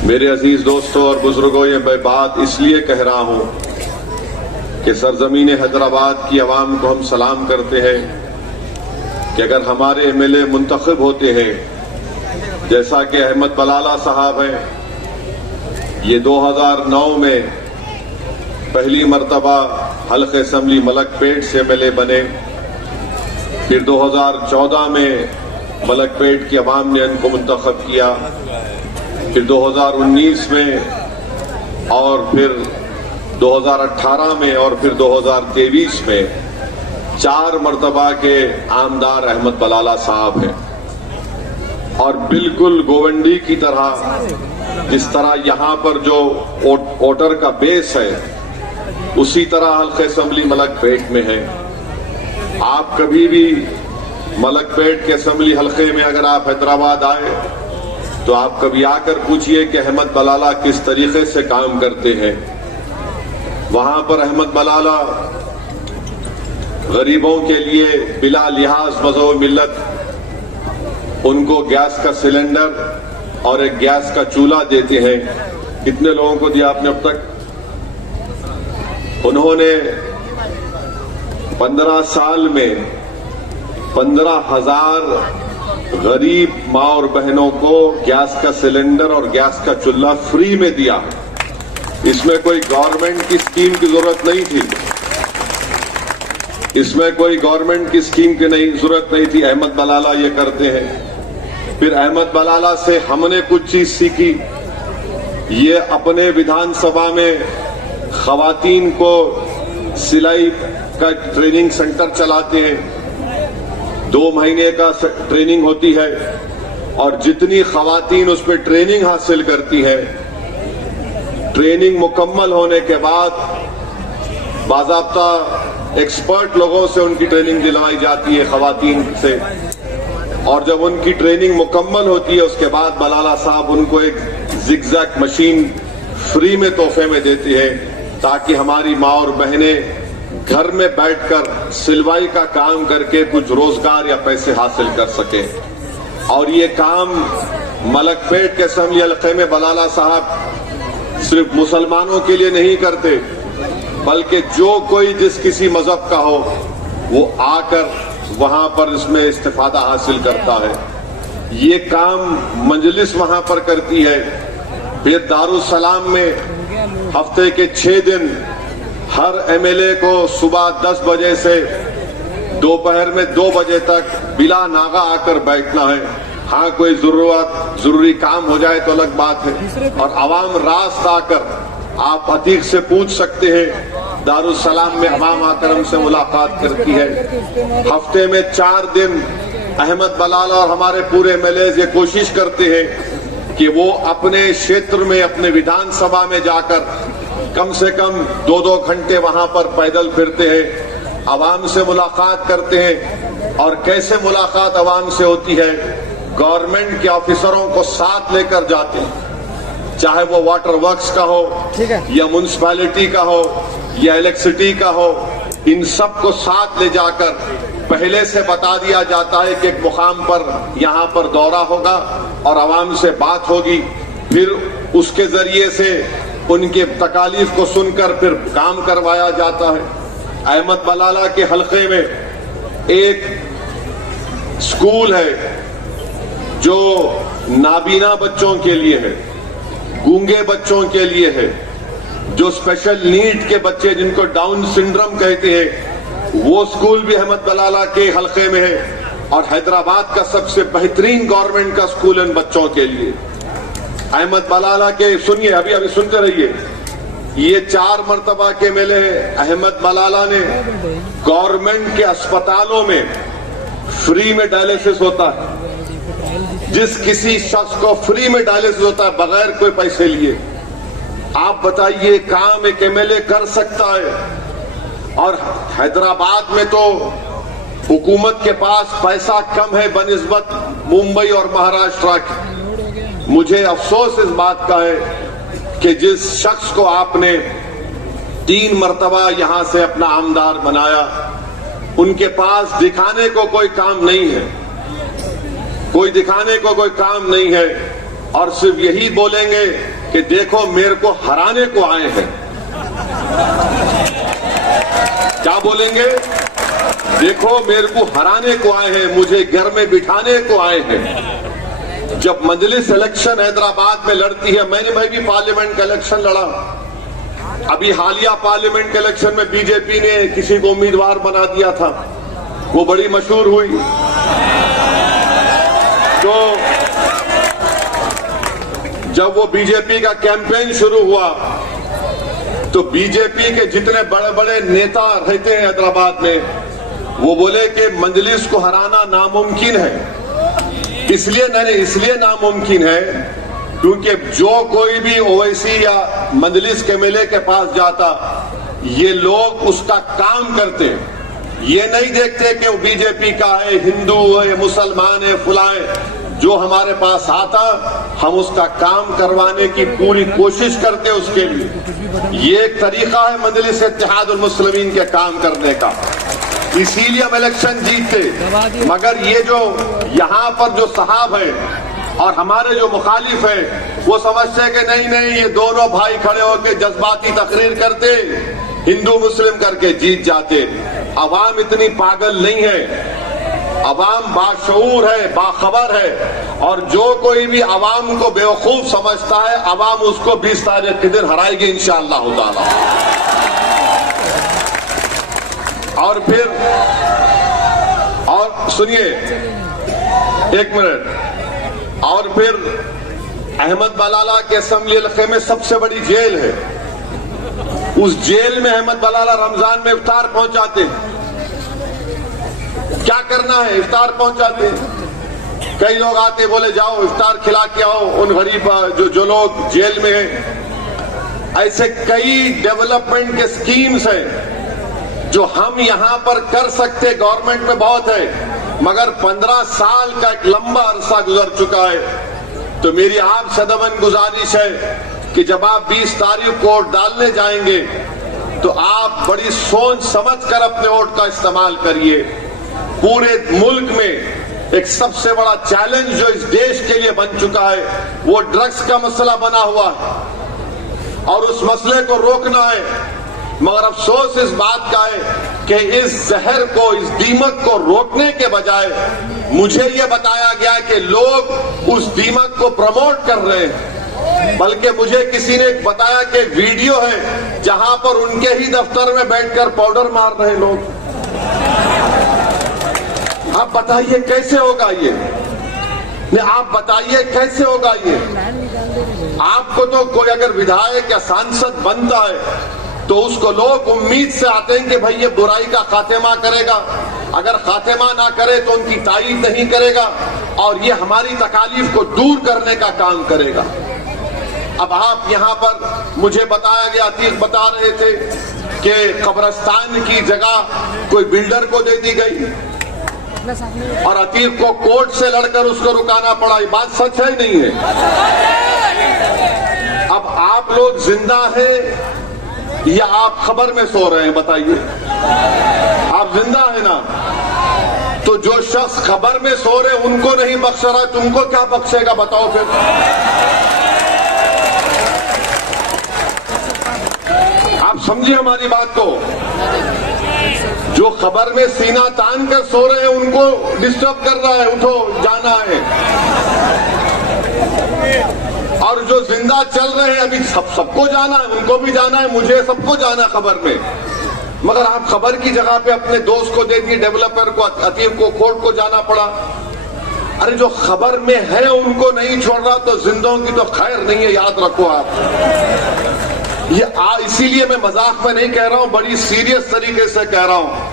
मेरे अजीज दोस्तों और बुजुर्गों, ये मैं बात इसलिए कह रहा हूं कि सरजमीन हैदराबाद की आवाम को हम सलाम करते हैं कि अगर हमारे एमएलए मुंतखब होते हैं जैसा कि अहमद बलाला साहब हैं, ये 2009 में पहली मर्तबा हल्क़ असम्बली मलकपेट से एमएलए बने, फिर 2014 में मलकपेट की आवाम ने इनको मुंतखब किया, फिर 2019 में और फिर 2018 में और फिर 2023 में 4 मर्तबा के आमदार अहमद बलाला साहब हैं। और बिल्कुल गोवंडी की तरह, जिस तरह यहाँ पर जो वोटर का बेस है, उसी तरह हल्क़ असम्बली मलकपेट में है। आप कभी भी मलकपेट के असम्बली हल्के में अगर आप हैदराबाद आए तो आप कभी आकर पूछिए कि अहमद बलाला किस तरीके से काम करते हैं। वहां पर अहमद बलाला गरीबों के लिए बिला लिहाज मज़हब मिल्लत उनको गैस का सिलेंडर और एक गैस का चूल्हा देते हैं। कितने लोगों को दिया आपने अब तक? उन्होंने 15 साल में 15,000 गरीब माँ और बहनों को गैस का सिलेंडर और गैस का चूल्हा फ्री में दिया। इसमें कोई गवर्नमेंट की स्कीम की जरूरत नहीं थी, इसमें कोई गवर्नमेंट की स्कीम की जरूरत नहीं थी। अहमद बलाला ये करते हैं। फिर अहमद बलाला से हमने कुछ चीज सीखी। ये अपने विधानसभा में खवातीन को सिलाई का ट्रेनिंग सेंटर चलाते हैं। 2 महीने का ट्रेनिंग होती है और जितनी खवातीन उस पर ट्रेनिंग हासिल करती हैं, ट्रेनिंग मुकम्मल होने के बाद बाज़ाब्ता एक्सपर्ट लोगों से उनकी ट्रेनिंग दिलवाई जाती है खवातीन से। और जब उनकी ट्रेनिंग मुकम्मल होती है उसके बाद बलाला साहब उनको एक जिगजैग मशीन फ्री में तोहफे में देते हैं ताकि हमारी माँ और बहनें घर में बैठकर सिलवाई का काम करके कुछ रोजगार या पैसे हासिल कर सके। और ये काम मलकपेट के असम्बली हल्के में बलाला साहब सिर्फ मुसलमानों के लिए नहीं करते, बल्कि जो कोई जिस किसी मजहब का हो वो आकर वहां पर इसमें इस्तिफादा हासिल करता है। ये काम मजलिस वहां पर करती है। फिर दारुसलाम में हफ्ते के 6 दिन हर एमएलए को सुबह 10 बजे से दोपहर में 2 बजे तक बिला नागा आकर बैठना है। हाँ, कोई जरूरी काम हो जाए तो अलग बात है। और आवाम रास्त आकर आप अतीक से पूछ सकते हैं। दारुसलाम में आवाम आकर हमसे मुलाकात करती है। हफ्ते में 4 दिन अहमद बलाला और हमारे पूरे एमएलए ये कोशिश करते हैं कि वो अपने क्षेत्र में, अपने विधानसभा में जाकर कम से कम 2-2 घंटे वहां पर पैदल फिरते हैं, आवाम से मुलाकात करते हैं। और कैसे मुलाकात आवाम से होती है? गवर्नमेंट के ऑफिसरों को साथ लेकर जाते हैं, चाहे वो वाटर वर्क्स का हो या म्युनिसिपैलिटी का हो या इलेक्ट्रिसिटी का हो। इन सब को साथ ले जाकर पहले से बता दिया जाता है कि एक मुकाम पर यहाँ पर दौरा होगा और आवाम से बात होगी। फिर उसके जरिए से उनके तकालीफ को सुनकर फिर काम करवाया जाता है। अहमद बलाला के हल्के में एक स्कूल है जो नाबीना बच्चों के लिए है, गूंगे बच्चों के लिए है, जो स्पेशल नीड के बच्चे जिनको डाउन सिंड्रोम कहते हैं, वो स्कूल भी अहमद बलाला के हल्के में है। और हैदराबाद का सबसे बेहतरीन गवर्नमेंट का स्कूल इन बच्चों के लिए अहमद बलाला के। सुनिए, अभी सुनते रहिए। ये 4 मर्तबा के मेले अहमद बलाला ने गवर्नमेंट के अस्पतालों में फ्री में डायलिसिस होता है। जिस किसी शख्स को फ्री में डायलिसिस होता है बगैर कोई पैसे लिए। आप बताइए, काम एक एमएलए कर सकता है? और हैदराबाद में तो हुकूमत के पास पैसा कम है बनिस्बत मुंबई और महाराष्ट्र के। मुझे अफसोस इस बात का है कि जिस शख्स को आपने 3 मर्तबा यहां से अपना आमदार बनाया, उनके पास दिखाने को कोई काम नहीं है, कोई दिखाने को कोई काम नहीं है। और सिर्फ यही बोलेंगे कि देखो मेरे को हराने को आए हैं। क्या बोलेंगे? देखो मेरे को हराने को आए हैं, मुझे घर में बिठाने को आए हैं। जब मजलिस इलेक्शन हैदराबाद में लड़ती है, मैं भी पार्लियामेंट का इलेक्शन लड़ा। अभी हालिया पार्लियामेंट के इलेक्शन में बीजेपी ने किसी को उम्मीदवार बना दिया था, वो बड़ी मशहूर हुई। तो जब वो बीजेपी का कैंपेन शुरू हुआ तो बीजेपी के जितने बड़े बड़े नेता रहते हैं हैदराबाद में, वो बोले कि मजलिस को हराना नामुमकिन है। इसलिए नामुमकिन है क्योंकि जो कोई भी ओवैसी या मजलिस के एमएलए के पास जाता, ये लोग उसका काम करते हैं। ये नहीं देखते कि वो बीजेपी का है, हिंदू है, मुसलमान है, फुलाए। जो हमारे पास आता, हम उसका काम करवाने की पूरी कोशिश करते उसके लिए। ये एक तरीका है मजलिस इत्तेहादुल मुस्लिमीन के काम करने का, इसीलिए हम इलेक्शन जीतते। मगर ये जो यहाँ पर जो साहब है और हमारे जो मुखालिफ है, वो समझते हैं कि नहीं ये दोनों भाई खड़े होकर जज्बाती तकरीर करते, हिंदू मुस्लिम करके जीत जाते। अवाम इतनी पागल नहीं है, अवाम बाशऊर है, बाखबर है। और जो कोई भी अवाम को बेवकूफ समझता है, अवाम उसको 20 तारीख के दिन हराएगी इंशाअल्लाह ताला। और फिर और सुनिए एक मिनट, और फिर अहमद बलाला के असेंबली इलाके में सबसे बड़ी जेल है। उस जेल में अहमद बलाला रमजान में इफ्तार पहुंचाते। क्या करना है? इफ्तार पहुंचाते। कई लोग आते, बोले जाओ इफ्तार खिला के आओ उन गरीब जो लोग जेल में हैं। ऐसे कई डेवलपमेंट के स्कीम्स हैं जो हम यहां पर कर सकते, गवर्नमेंट में बहुत है, मगर 15 साल का एक लंबा अरसा गुजर चुका है। तो मेरी आप सदमन गुजारिश है कि जब आप 20 तारीख को वोट डालने जाएंगे तो आप बड़ी सोच समझ कर अपने वोट का इस्तेमाल करिए। पूरे मुल्क में एक सबसे बड़ा चैलेंज जो इस देश के लिए बन चुका है, वो ड्रग्स का मसला बना हुआ है और उस मसले को रोकना है। मगर अफसोस इस बात का है कि इस जहर को, इस दीमक को रोकने के बजाय मुझे ये बताया गया कि लोग उस दीमक को प्रमोट कर रहे हैं। बल्कि मुझे किसी ने बताया कि वीडियो है जहां पर उनके ही दफ्तर में बैठकर पाउडर मार रहे लोग। आप बताइए कैसे होगा ये? नहीं, आप बताइए कैसे होगा ये? आपको तो कोई अगर विधायक या सांसद बनता है तो उसको लोग उम्मीद से आते हैं कि भाई ये बुराई का खात्मा करेगा, अगर खात्मा ना करे तो उनकी तारीफ नहीं करेगा और ये हमारी तकालीफ को दूर करने का काम करेगा। अब आप यहाँ पर मुझे बताया गया, अतीक बता रहे थे कि कब्रिस्तान की जगह कोई बिल्डर को दे दी गई और अतीक को कोर्ट से लड़कर उसको रुकाना पड़ा। ये बात सच है नहीं है? अब आप लोग जिंदा हैं या आप खबर में सो रहे हैं? बताइए। आप जिंदा है ना? तो जो शख्स खबर में सो रहे उनको नहीं बख्श रहा, तुमको क्या बख्शेगा? बताओ फिर। आप समझिए हमारी बात को। जो खबर में सीना तान कर सो रहे हैं उनको डिस्टर्ब कर रहा है, उठो जाना है। और जो जिंदा चल रहे हैं अभी सबको जाना है, उनको भी जाना है, मुझे सबको जाना है खबर में। मगर आप खबर की जगह पे अपने दोस्त को दे दिए, डेवलपर को, अतीक को, कोर्ट को जाना पड़ा। अरे जो खबर में है उनको नहीं छोड़ रहा तो जिंदों की तो खैर नहीं है, याद रखो आप। ये इसीलिए मैं मजाक में नहीं कह रहा हूं, बड़ी सीरियस तरीके से कह रहा हूं।